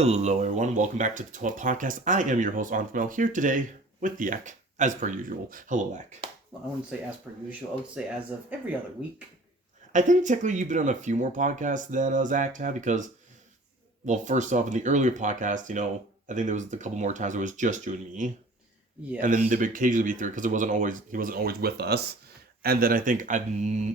Hello, everyone. Welcome back to the T.O.A Podcast. I am your host, Onvermel, here today with the EK, as per usual. Hello, EK. Well, I wouldn't say as per usual. I would say as of every other week. I think technically you've been on a few more podcasts than Zach had because, well, first off, in the earlier podcast, I think there was a couple more times where it was just you and me. Yes. And then there would occasionally be three because he wasn't always with us. And then I think I've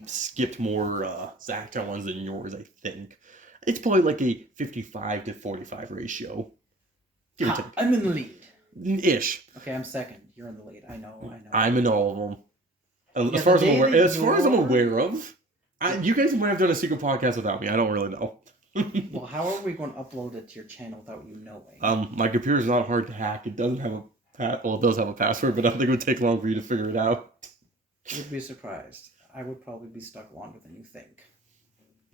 skipped more Zach ones than yours, I think. It's probably like a 55 to 45 ratio. Give or take. I'm in the lead. Ish. Okay, I'm second. You're in the lead. I know. I'm in all of them. As far as I'm aware of. You guys might have done a secret podcast without me. I don't really know. Well, how are we going to upload it to your channel without you knowing? My computer is not hard to hack. It doesn't have it does have a password, but I don't think it would take long for you to figure it out. You'd be surprised. I would probably be stuck longer than you think.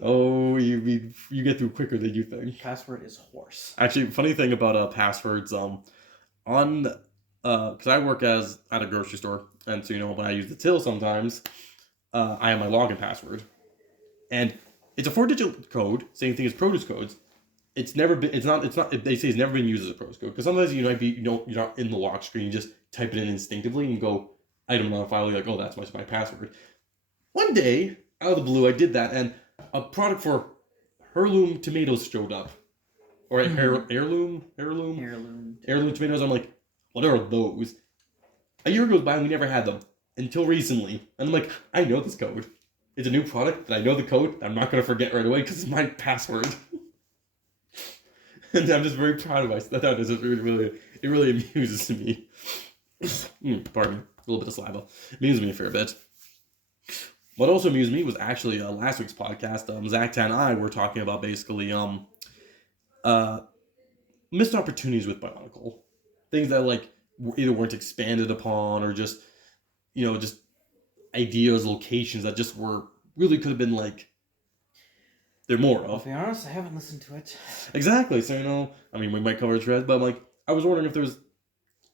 Oh, you get through quicker than you think. Password is horse. Actually, funny thing about passwords, because I work at a grocery store, and so when I use the till sometimes, I have my login password, and it's a 4-digit code. Same thing as produce codes. They say it's never been used as a produce code because sometimes you're not in the lock screen. You just type it in instinctively and you go item on file. You're like, oh, that's my password. One day, out of the blue, I did that, and a product for heirloom tomatoes showed up, or heirloom tomatoes. I'm like, what are those? A year goes by and we never had them until recently, and I'm like, I know this code. It's a new product, and I know the code. I'm not gonna forget right away because it's my password. And I'm just very proud of myself. That is it really amuses me. Pardon me, a little bit of saliva. Amuses me a fair bit. What also amused me was actually last week's podcast. Zach and I were talking about basically missed opportunities with Bionicle, things that either weren't expanded upon or just ideas, locations that just really could have been they're more of. To be honest, I haven't listened to it. Exactly. So we might cover a thread, but I was wondering if there was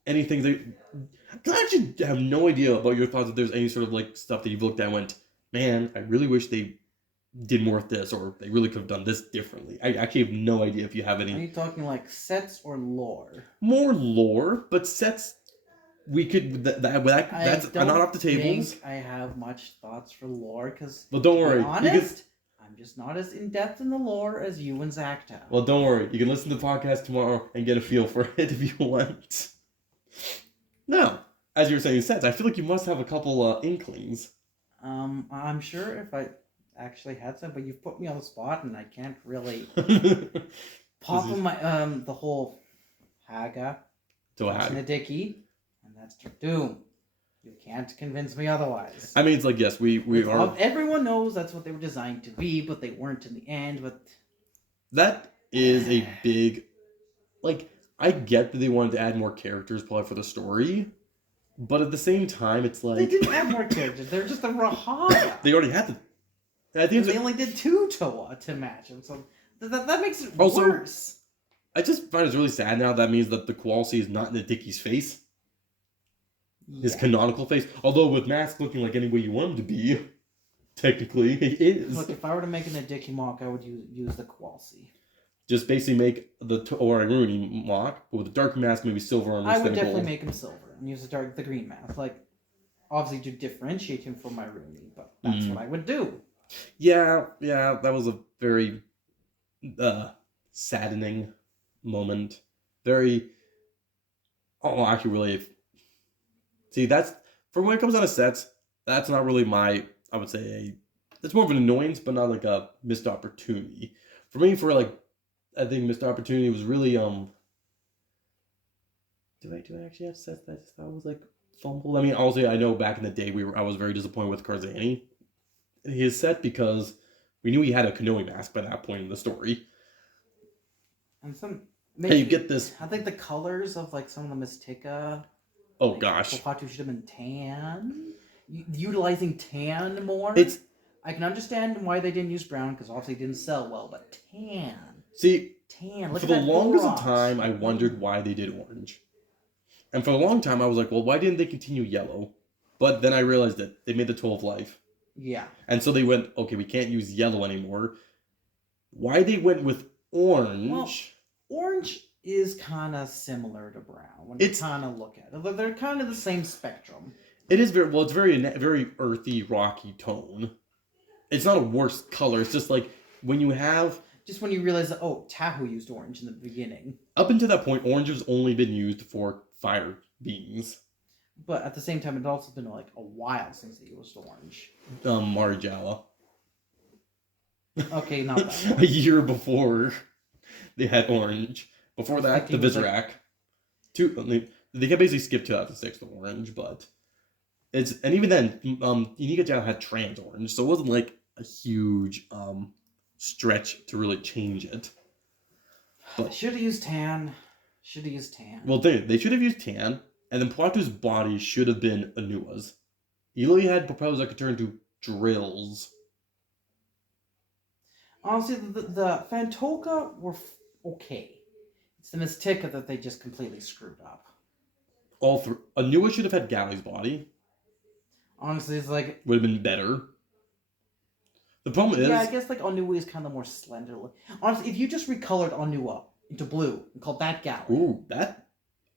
anything that I actually have no idea about your thoughts. If there's any sort of stuff that you've looked at and went, man, I really wish they did more of this, or they really could have done this differently. I actually have no idea if you have any. Are you talking sets or lore? More lore, but sets. We could that's not off the tables. Think I have much thoughts for lore because. Well, don't worry. I'm just not as in depth in the lore as you and Zach have. Well, don't worry. You can listen to the podcast tomorrow and get a feel for it if you want. Now, as you were saying, sets. I feel like you must have a couple inklings. I'm sure if I actually had some, but you've put me on the spot and I can't really pop on my the whole Haga in a dicky, and that's Doom. You can't convince me otherwise. I mean, it's yes, we are. Everyone knows that's what they were designed to be, but they weren't in the end. But that is a big, I get that they wanted to add more characters probably for the story. But at the same time, it's they didn't add more characters. They're just a Rahaga. They already had they only did 2 T.O.A to match them, so that makes it worse. I just find it's really sad now. That means that the quality is not in the Dickie's face, his canonical face. Although with Mask looking like any way you want him to be, technically it is. Look, if I were to make a Dicky mock, I would use the Qualcy. Just basically make the T.O.A Rooney mock, but with the dark mask, maybe silver on. I would definitely make him silver and use the green mask, obviously to differentiate him from my Rooney. But that's what I would do. Yeah, that was a very saddening moment. Very. Oh, actually, really. See, that's for when it comes out of sets. That's not really my. I would say it's more of an annoyance, but not a missed opportunity. For me, I think missed opportunity was really Do I actually have sets that was fumbled? I mean, also I know back in the day I was very disappointed with Karzani, his set, because we knew he had a Kanoe mask by that point in the story. And you get this. I think the colors of some of the Mystica. Oh gosh. Popatu should have been tan. Utilizing tan more. I can understand why they didn't use brown because obviously it didn't sell well, but tan. See, tan. Look for the longest time, I wondered why they did orange. And for a long time, I was like, well, why didn't they continue yellow? But then I realized that they made the 12 life. Yeah. And so they went, okay, we can't use yellow anymore. Why they went with orange? Well, Orange is kind of similar to brown when you kind of look at it. They're kind of the same spectrum. It is very well. It's very earthy, rocky tone. It's not a worse color. It's just like when you have. Just when you realize that Tahoe used orange in the beginning. Up until that point, orange has only been used for fire beams. But at the same time, it's also been like a while since they used orange. Marjala. Okay, not that one. A year before they had orange. Before that, the Vizrak. They can basically skip 2006 with orange, but and even then, Unica had trans orange, so it wasn't like a huge stretch to really change it. But should have used tan. Well, they should have used tan, and then Poitu's body should have been Anua's. Eloy had proposed that could turn into drills. Honestly, the Fantoka were okay. It's the Mystica that they just completely screwed up. All three. Anua should have had Galley's body. Honestly, it's like... Would have been better. The problem is... Yeah, I guess like Anua is kind of more slender. Honestly, if you just recolored Anua into blue and called that Galley... Ooh, that...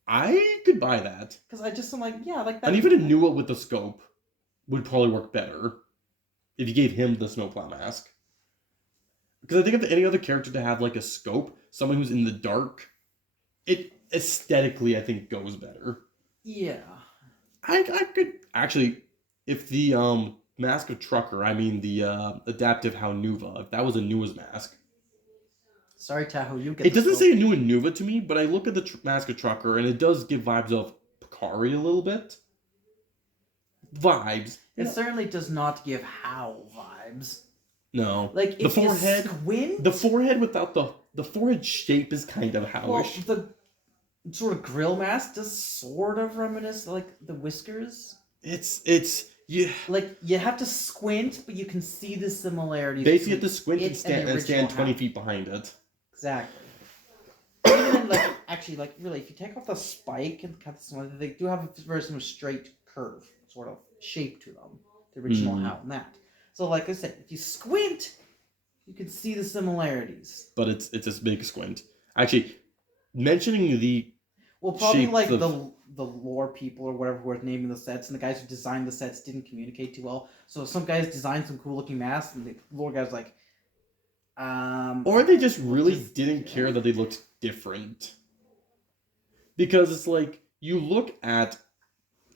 I could buy that. Because I just am like, yeah, like that... And even Anua with the scope would probably work better if you gave him the snowplow mask. Because I think if any other character to have like a scope, someone who's in the dark, it aesthetically I think goes better. Yeah. I could actually, if the mask of Trucker, I mean the adaptive Haunuva, if that was Anua's mask. Sorry, Tahoe, you get. It doesn't say Anua Nuva to me, but I look at the mask of Trucker and it does give vibes of Picari a little bit. Vibes. It certainly does not give How vibes. No. Like, if you squint... The forehead without the forehead shape is kind of howish. Well, the sort of grill mask does sort of reminisce, like, the whiskers. Yeah. Like, you have to squint, but you can see the similarities. Basically, you have to squint and stand 20 feet behind it. Exactly. Even then, like, actually, like, really, if you take off the spike and cut this one, they do have a very sort of straight curve, sort of shape to them. The original How and that. So, like I said, if you squint, you can see the similarities. But it's a big squint. Actually, mentioning the probably like the lore people or whatever who are naming the sets, and the guys who designed the sets didn't communicate too well. So some guys designed some cool looking masks, and the lore guys like, or they just really didn't care that they looked different. Because it's like you look at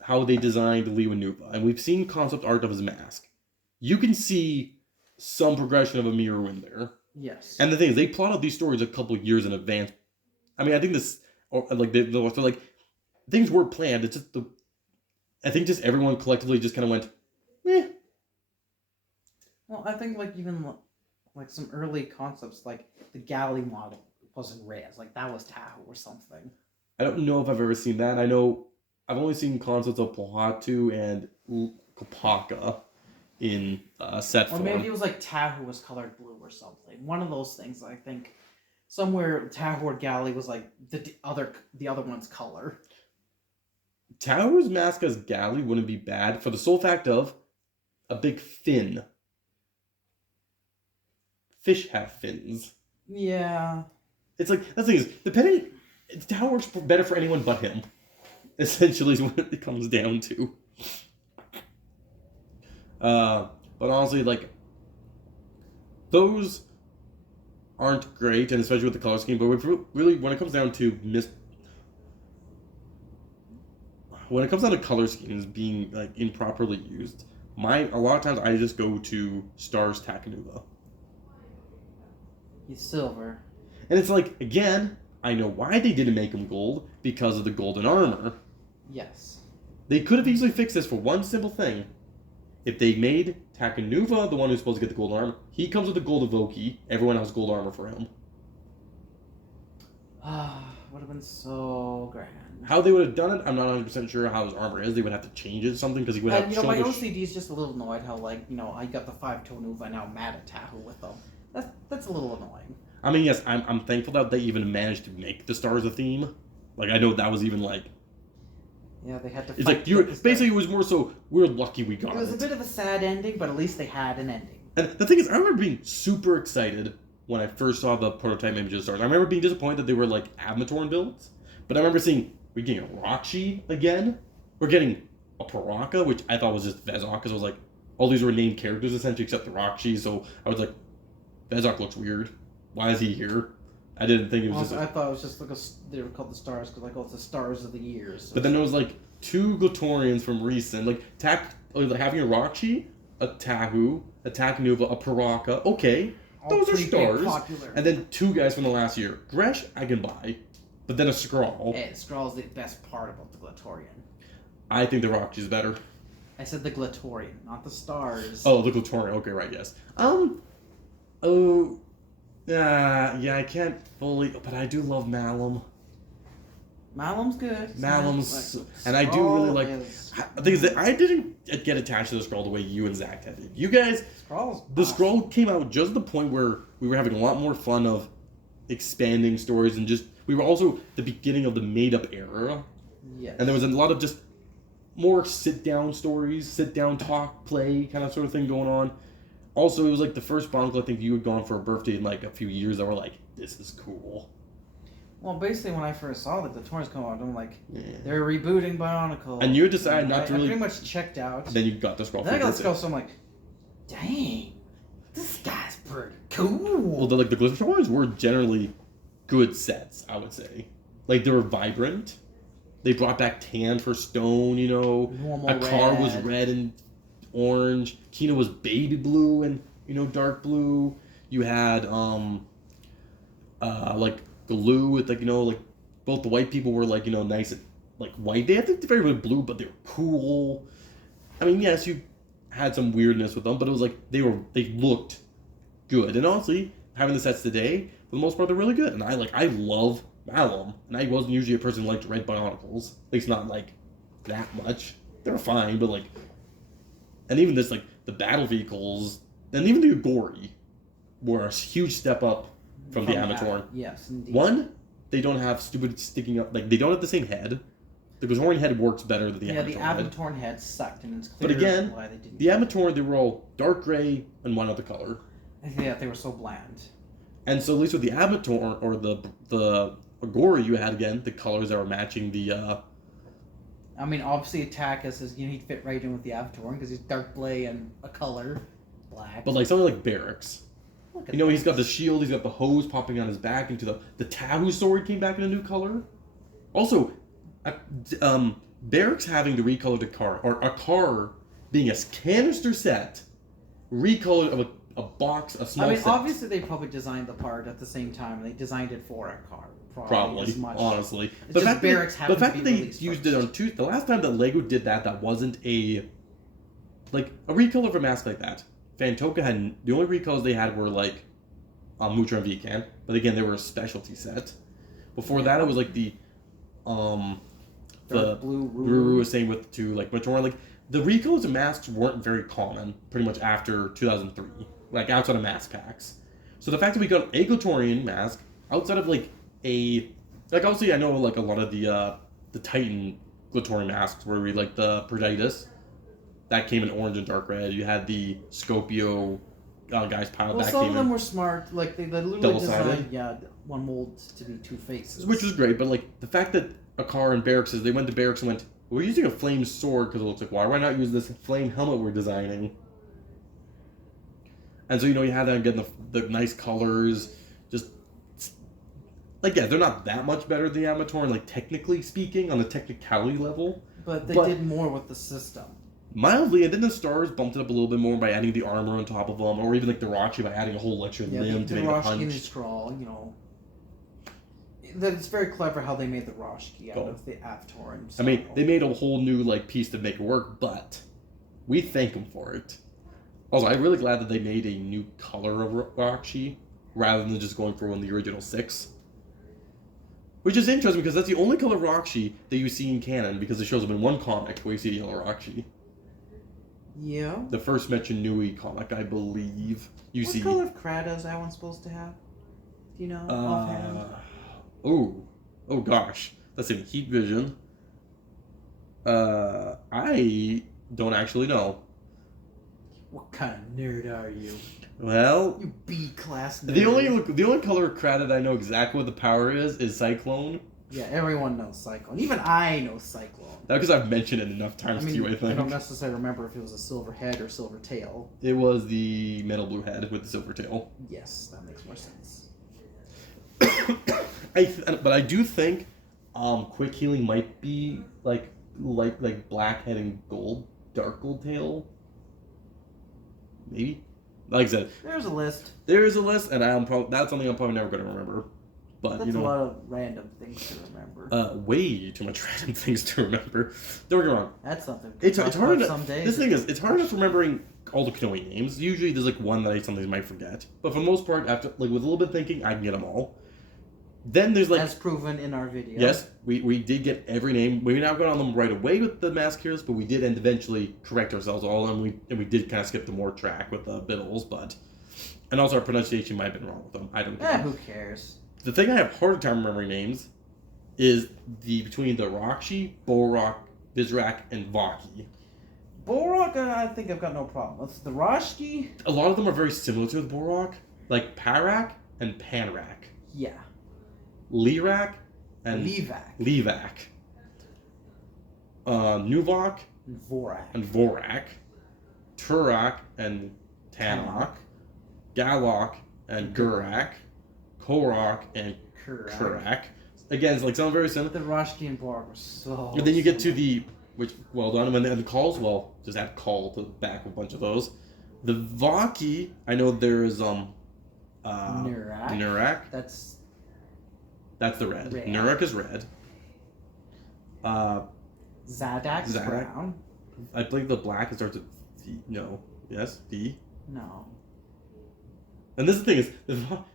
how they designed Liwanuva, and we've seen concept art of his mask. You can see some progression of a mirror in there. Yes. And the thing is, they plot out these stories a couple of years in advance. I mean, I think this, or like they're like, things were planned. It's just I think just everyone collectively just kind of went, eh. Well, I think like even like some early concepts, like the Galley model wasn't Reyes, like that was Tahoe or something. I don't know if I've ever seen that. I know I've only seen concepts of Pohatu and Kopaka in set form. Or maybe it was like Tahoe was colored blue or something. One of those things, I think. Somewhere Tahoe or Galley was like the other one's color. Tahoe's mask as Galley wouldn't be bad for the sole fact of a big fin. Fish have fins. Yeah. It's like, that's the thing is, depending, Tahoe works better for anyone but him. Essentially is what it comes down to. But honestly, like, those aren't great, and especially with the color scheme, but really, when it comes down to color schemes being, like, improperly used, a lot of times I just go to Star's Takanuva. He's silver. And it's like, again, I know why they didn't make him gold, because of the golden armor. Yes. They could have easily fixed this for one simple thing. If they made Takanuva the one who's supposed to get the gold armor, he comes with the gold Evoki, everyone has gold armor for him. Would have been so grand. How they would have done it, I'm not 100% sure how his armor is. They would have to change it to something, because he would have to my OCD is just a little annoyed how, like, I got the 5-toe Nuva and now I'm mad at Tahoe with them. That's a little annoying. I mean, yes, I'm thankful that they even managed to make the stars a theme. Like, I know that was even like... Yeah, they had to It's like, basically it was more so, we're lucky we got it. It was a bit of a sad ending, but at least they had an ending. And the thing is, I remember being super excited when I first saw the prototype images of stars. I remember being disappointed that they were like Avatar builds, but I remember seeing we're getting a Rockshi again. We're getting a Paraka, which I thought was just Vezok, because I was like, all these were named characters essentially except the Rockshi. So I was like, Vezok looks weird. Why is he here? I didn't think it was also, I thought it was just like they were called the stars because like, oh, it's the stars of the years. So but then there was like 2 Glatorians from recent, like having a Rockshi, a Tahu, a Takanuva, a Paraka. Okay, those are stars. And then 2 guys from the last year. Gresh, I can buy, but then a Skrull. Hey, Skrull's the best part about the Glatorian. I think the Rockshi's better. I said the Glatorian, not the stars. Oh, the Glatorian. Okay, right. Yes. Yeah, I can't fully, but I do love Malum. Malum's good. Malum's, and I do really like. The thing is that I didn't get attached to the Skrull the way you and Zach did. You guys, the Skrull came out just at the point where we were having a lot more fun of expanding stories, and just we were also the beginning of the made-up era. Yes. And there was a lot of just more sit-down stories, sit-down talk, play kind of sort of thing going on. Also, it was like the first Bionicle I think you had gone for a birthday in like a few years that were like, this is cool. Well, basically, when I first saw that the Torrents come out, I'm like, they're rebooting Bionicle. And you decided not to really... I pretty much checked out. Then you got the Skrull. Then I got the Skrull, so I'm like, dang, this guy's pretty cool. Well, the Glatorians were generally good sets, I would say. Like, they were vibrant. They brought back tan for stone, you know. Normal Akar was red and orange. Kina was baby blue and, you know, dark blue. You had, like, Glue with, like, you know, like, both the white people were, like, you know, nice and, like, white. They had the very good blue, but they were cool. I mean, yes, you had some weirdness with them, but it was like, they looked good. And honestly, having the sets today, for the most part, they're really good. And I love Malum. And I wasn't usually a person who liked red Bionicles. At least not, like, that much. They're fine, but, like... And even this, like, the battle vehicles, and even the Agori were a huge step up from the Amatorn. Yes, indeed. One, they don't have stupid sticking up, like, they don't have the same head. The Glatorian head works better than the Amatorn head. Yeah, the Amatorn head sucked, and it's clear but again, why they didn't. The Amatorn, they were all dark gray and one other color. Yeah, they were so bland. And so at least with the Amatorn, or the Agori you had, again, the colors that were matching the... I mean, obviously, Attackus is, you know, he'd fit right in with the Avatar because he's dark gray and a color, black. But like something like Barracks. You know, he's got the shield, he's got the hose popping on his back into the Tahu sword came back in a new color. Also, Barracks having the recolored Akar, or Akar being a canister set, recolored of a box, a small set. I mean, obviously they probably designed the part at the same time. They designed it for Akar. Probably, honestly. The fact that they used it on Tuesday, the last time that LEGO did that wasn't a recolor of a mask like that. Fantoka had, the only recolors they had were like Mutra and Vikan, but again, they were a specialty set. Before that, it was like the blue Ruru was saying with two like Matora, like the recolors of masks weren't very common pretty much after 2003, like outside of mask packs. So the fact that we got a Glatorian mask outside of like obviously I know like a lot of the Titan Glatorian masks where we like the Perditis that came in orange and dark red. You had the Scopio guys piled back. Some of them were smart, like they literally designed one mold to be 2 faces, which was great. But like the fact that Akar and Barracks, they went to Barracks and went, we're using a flame sword because it looks like why not use this flame helmet we're designing? And so you know you had that getting the nice colors. Like, yeah, they're not that much better than the Amatorn, like, technically speaking, on the technicality level. But they did more with the system. Mildly, and then the stars bumped it up a little bit more by adding the armor on top of them, or even, like, the Roshi by adding a whole extra limb to make a punch. The Roshki and the Skrull, you know. It's very clever how they made the Roshki out of the Avatar. I mean, they made a whole new, like, piece to make it work, but we thank them for it. Also, I'm really glad that they made a new color of Roshi, rather than just going for one of the original 6. Which is interesting because that's the only color Roshi that you see in canon because it shows up in one comic where you see the yellow Roshi. Yeah. The first mentioned Nui comic, I believe. What color of Krata is that one supposed to have? Do you know offhand? Oh gosh. Let's see. Heat Vision. I don't actually know. What kind of nerd are you? Well, You B-class nerd. the only color credit I know exactly what the power is Cyclone. Yeah, everyone knows Cyclone. Even I know Cyclone. That's because I've mentioned it enough times to you, I think. I don't necessarily remember if it was a silver head or silver tail. It was the metal blue head with the silver tail. Yes, that makes more sense. But I do think quick healing might be like black head and gold, dark gold tail. Maybe. Like I said, there's a list. There is a list, and that's something I'm probably never going to remember. But that's a lot of random things to remember. Way too much random things to remember. Don't get me wrong. That's something. It's hard enough. Someday. This thing is, it's hard enough remembering all the T.O.A names. Usually, there's like one that I sometimes might forget, but for the most part, after with a little bit of thinking, I can get them all. Then there's as proven in our video. Yes, we did get every name. We're not going on them right away with the mask heroes, but we did eventually correct ourselves all, and we did kind of skip the more track with the Biddles, and also our pronunciation might have been wrong with them. I don't know. Who cares? The thing I have a harder time remembering names is between the Rockshi, Borak, Vizrak, and Vaki. Borak, I think I've got no problem with. The Roshki? A lot of them are very similar to the Borak, like Parak and Panrak. Yeah. Lirak and Levac. Nuvok and Vorak. Turak and Tanok. Galok and Gurak. Korok and Kurak. Again, it's like something very similar. The Roshki and Borak were so. And then you get to well done. And then the calls, just add call to the back of a bunch of those. The Vaki, I know there is Nurak. That's the red. Nurak is red. Zadak's brown. I believe the black starts with V. No. Yes? V? No. And this is the thing is,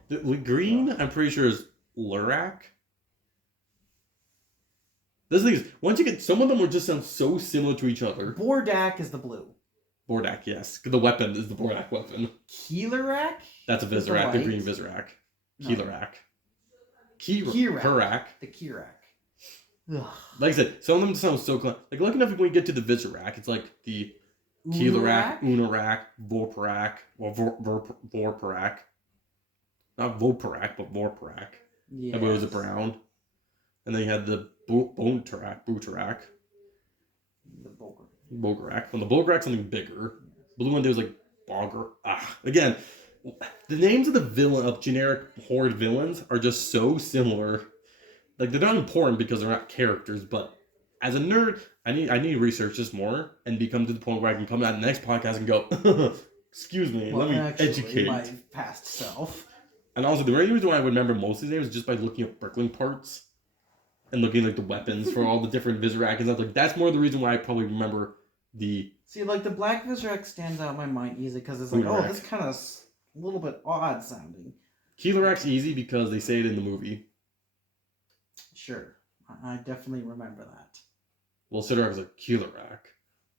the green, I'm pretty sure, is Lurak. This thing is, once you get, some of them will just sound so similar to each other. Bordak is the blue. Bordak, yes. The weapon is the Bordak weapon. Keelerak? That's a Vizrak, the green Vizrak. No. Keelerak. Kirak. The Kirak. Like I said, some of them sound so close. Like, look enough when you get to the Vizrak, it's like the Keelerak, Unarak, Vorparak, or Vorparak. Not Voparak, but Vorparak. Yeah. It was a brown. And then you had the Butarak. The Bogarak. From the Bogarak, something bigger. Blue one, there's like Bogger. Again, the names of the generic horde villains are just so similar. Like, they're not important because they're not characters, but as a nerd, I need to research this more and become to the point where I can come out in the next podcast and go, excuse me, let me educate my past self. And also, the reason why I would remember most of these names is just by looking at Brickling parts and looking at like the weapons for all the different Vizrak and stuff. Like, that's more the reason why I probably remember the. See, like the black Vizrak stands out in my mind easily because it's like, Unarak. This kind of a little bit odd sounding. Keelerak's easy because they say it in the movie. Sure, I definitely remember that. Well, Sidorak is like Keelerak.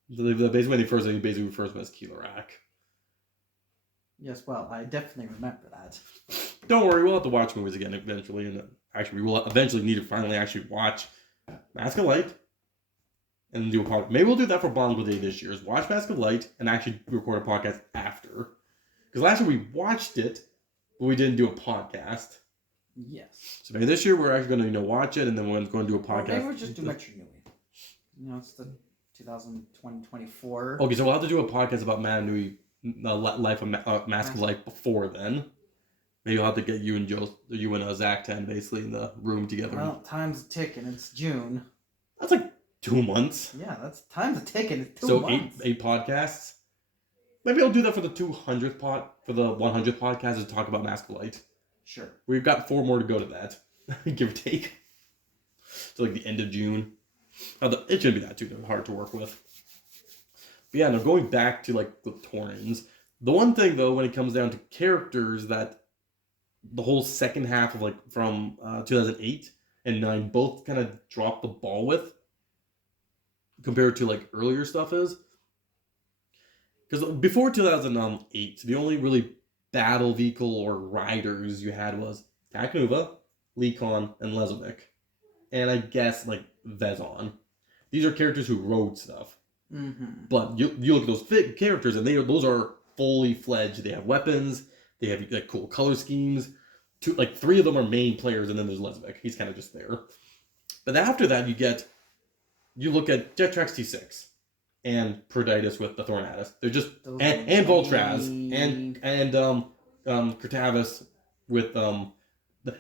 Basically, when he basically refers to him as Keelerak. Yes, well, I definitely remember that. Don't worry, we'll have to watch movies again eventually, and actually, we will eventually need to finally actually watch Mask of Light and do a podcast. Maybe we'll do that for Bongo Day this year, is watch Mask of Light and actually record a podcast after. Because last year we watched it, but we didn't do a podcast. Yes. So maybe this year we're actually going to watch it, and then we're going to do a podcast. Maybe we'll just do Metro Nui. It's the 2024. Okay, so we'll have to do a podcast about Nui, Life of Mask of Life before then. Maybe we'll have to get you and Zach 10 basically in the room together. Well, time's ticking. It's June. That's like 2 months. Yeah, time's ticking. It's 2 months. So eight podcasts. Maybe I'll do that for the 200th for the 100th podcast to talk about Mask of Light. Sure. We've got 4 more to go to that, give or take. So like the end of June. It shouldn't be that too hard to work with. But yeah, now going back to like the Taurens, the one thing though when it comes down to characters that the whole second half of like from 2008 and 9 both kind of dropped the ball with compared to like earlier stuff is, because before 2008 the only really battle vehicle or riders you had was Takuva, Lekon, and Lezovic, and I guess like Vezon. These are characters who rode stuff. Mm-hmm. But you look at those characters and those are fully fledged. They have weapons. They have like cool color schemes. Three of them are main players, and then there's Lesvik. He's kind of just there. But after that, you look at Jetrax T6 and Proditus with the Thornatus. They're just and Voltraz and Kertavis with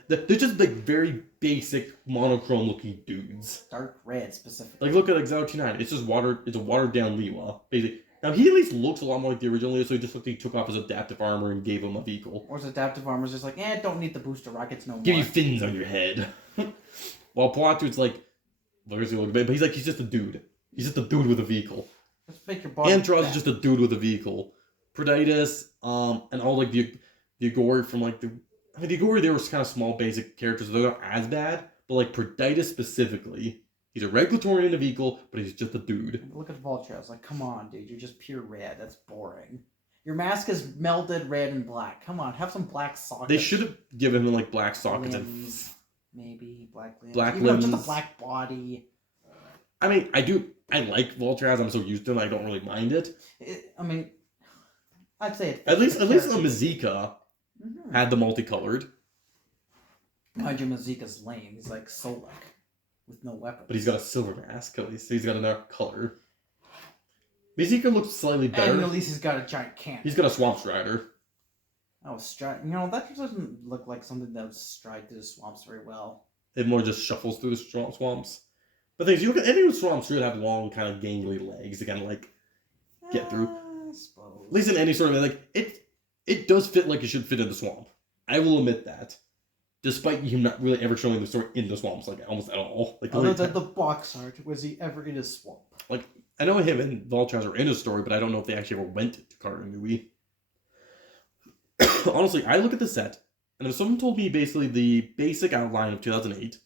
they're just like very basic monochrome looking dudes. Dark red specifically. Like look at Exile T9. It's just it's a watered down Liwa. Basically. Now he at least looks a lot more like the original Liwa, so he just looked like he took off his adaptive armor and gave him a vehicle. Or his adaptive armor is just like, don't need the booster rockets no more. Give you fins on your head. While Poatu, it's like, but he's just a dude. He's just a dude with a vehicle. Let's make your body. Antros is just a dude with a vehicle. Proditus, and all like the Agori from like the Agori, they were kind of small basic characters, so they're not as bad. But like Proditus specifically, he's a Regulatorian in a vehicle, but he's just a dude. Look at Voltraz, like, come on, dude, you're just pure red. That's boring. Your mask is melted red and black. Come on, have some black sockets. They should have given him like black sockets limbs, maybe black limbs. Black even limbs. Just a black body. I mean, I like Voltraz. I'm so used to it, I don't really mind it. I'd say it. At least the Mazika had the multicolored. Mind you, Mazika's lame. He's like Solak with no weapons. But he's got a silver mask, at least. He's got another color. Mazika looks slightly better. And at least he's got a giant cannon. He's got a Swamp Strider. Oh, stride. That doesn't look like something that would stride through the swamps very well. It more just shuffles through the swamps. But the thing is, you look at any of the swamps should have long, kind of gangly legs to kind of like get through. I suppose. At least in any sort of like it does fit like it should fit in the swamp. I will admit that. Despite him not really ever showing the story in the swamps, like almost at all. Like other than the box art, was he ever in a swamp? Like I know him and Voltraz are in a story, but I don't know if they actually ever went to Karanui. Honestly, I look at the set, and if someone told me basically the basic outline of 2008,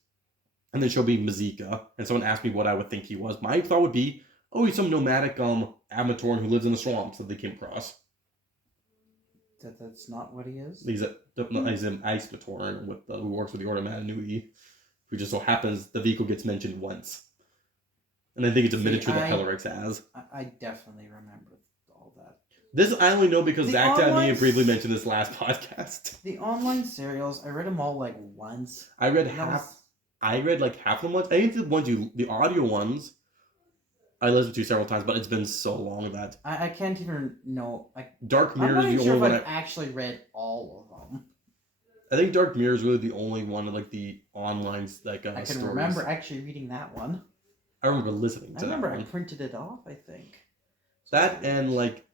and then showed me Mazika, and someone asked me what I would think he was, my thought would be, oh, he's some nomadic Amatoran who lives in the swamps that they came across. That's not what he is? He's an Ice Matoran who works with the Order of Mananui, who just so happens the vehicle gets mentioned once. And I think it's a miniature that Hellerix has. I definitely remember all that. This I only know because Zach and me briefly mentioned this last podcast. The online serials, I read them all like once. I read like half of them once. I think the audio ones, I listened to several times, but it's been so long that I can't even know. Dark Mirror is the only one I've actually read all of them. I think Dark Mirror is really the only one of like the online I can stories. Remember actually reading that one. I remember listening to that one. I printed it off, I think. That and like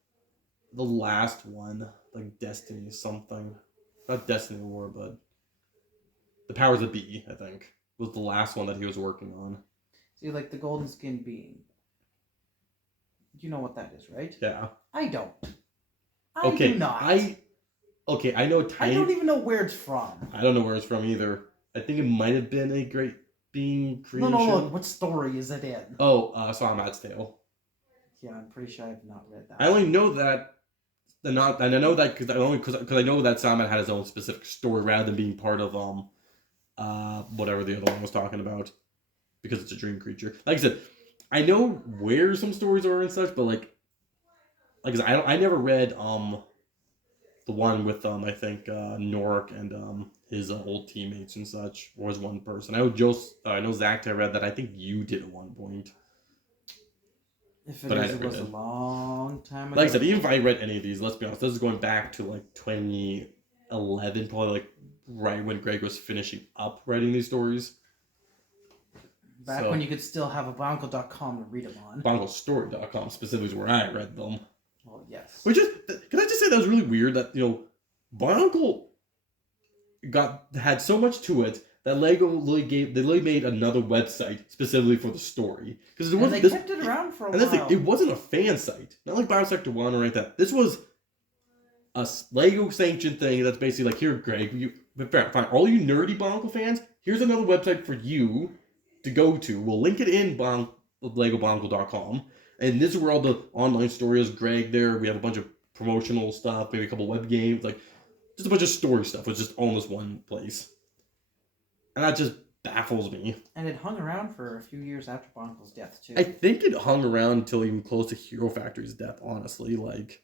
the last one, like Destiny something. Not Destiny War, but The Powers That Be, I think, was the last one that he was working on. See, like the Golden Skin Being. You know what that is, right? Yeah. I don't. I do not. I know I don't even know where it's from. I don't know where it's from either. I think it might have been a Great Being creation. No. What story is it in? Oh, Salamat's Tale. Yeah, I'm pretty sure I've not read that. I only know that. And I know that because I know that Salamat had his own specific story rather than being part of whatever the other one was talking about, because it's a dream creature. Like I said, I know where some stories are and such, but like I said, I never read the one with I think Norik and his old teammates and such, or as one person. I know Zach, I read that. I think you did at one point. If it was a long time ago. Like I said, even if I read any of these, let's be honest, this is going back to like 2011, probably like right when Greg was finishing up writing these stories. Back when you could still have a Bionicle.com to read them on. BionicleStory.com specifically is where I read them. Well, yes. Which is, can I just say that was really weird that, Bionicle had so much to it that LEGO really made another website specifically for the story. Because they kept it around for a while. It wasn't a fan site. Not like Biosector 1 or like that. This was a LEGO sanctioned thing that's basically like, here, Greg, fine, all you nerdy Bionicle fans, here's another website for you to go to. We'll link it in LegoBionicle.com. And this is where all the online story is. Greg there. We have a bunch of promotional stuff, maybe a couple web games, like just a bunch of story stuff was just all in this one place. And that just baffles me. And it hung around for a few years after Bionicle's death, too. I think it hung around until even close to Hero Factory's death, honestly. Like,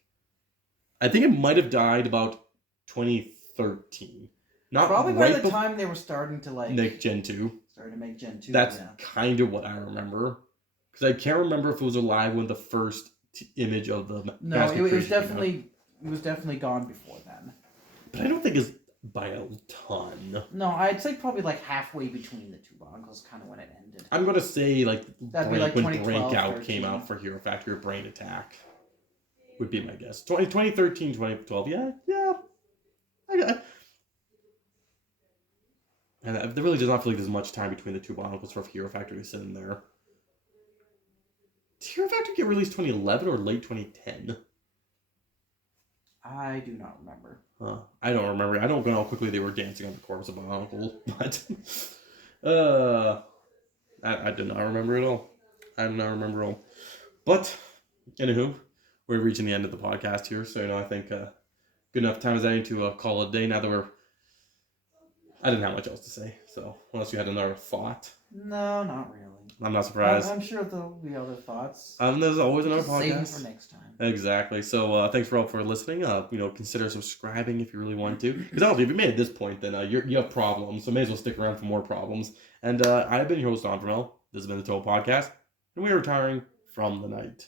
I think it might have died about 2013. Not Probably right by the time they were starting to make Gen 2. Started to make Gen 2. That's kind of what I remember. Because I can't remember if it was alive when the first image of the No, it was definitely gone before then. But I don't think it's by a ton. No, I'd say probably like halfway between the two Bionicles, kind of when it ended. I'm gonna say that'd be like when Breakout came out for Hero Factory or Brain Attack would be my guess. 2013, 2012, yeah. And there really does not feel like there's much time between the two Bionicles for Hero Factory to sit in there. Did Hero Factory get released 2011 or late 2010? I do not remember. I don't remember. I don't know how quickly they were dancing on the corpse of Bionicle, but I do not remember at all. I do not remember at all. But anywho, we're reaching the end of the podcast here, so I think good enough time as any to call it a day. Now that I didn't have much else to say, so unless you had another thought. No, not really. I'm not surprised. I'm sure there'll be other thoughts. There's always another podcast. Save it for next time. Exactly. So thanks for listening. Consider subscribing if you really want to. Because obviously, if you made it this point, then you have problems. So may as well stick around for more problems. And I've been your host, Onvermel. This has been the T.O.A Podcast, and we are retiring from the night.